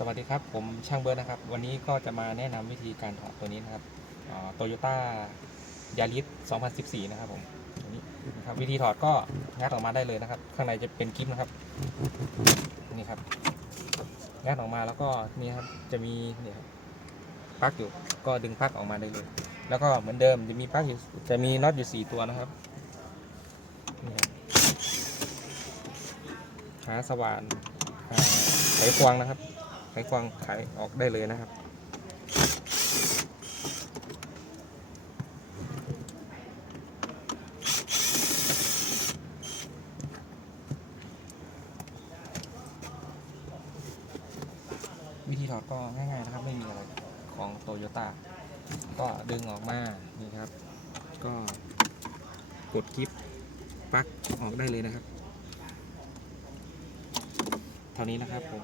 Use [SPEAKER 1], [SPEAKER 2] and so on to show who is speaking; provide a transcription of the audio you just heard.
[SPEAKER 1] สวัสดีครับ ผมช่างเบิร์ดนะครับ วันนี้ก็จะมาแนะนำวิธีการถอดตัวนี้นะครับโตโยต้ายาริส2014 นะครับผมตัวนี้นะครับวิธีถอดก็งัดออกมาได้เลยนะครับ ข้างในจะเป็นกิฟนะครับนี่ครับงัดออกมาแล้วก็นี่ครับจะมีเนี่ยครับปลั๊กอยู่ก็ดึงปลั๊กออกมาได้เลย แล้วก็เหมือนเดิมจะมีปลั๊กอยู่จะมีน็อตอยู่ 4 ตัวนะครับนี่ครับหาสว่านหาไขควงนะครับ ไขควงขายออกได้เลยนะครับ วิธีถอดก็ง่ายๆนะครับ ไม่มีอะไรของโตโยต้าก็ดึงออกมานี่ครับ ก็กดคลิปปลั๊กออกได้เลยนะครับ เท่านี้นะครับผม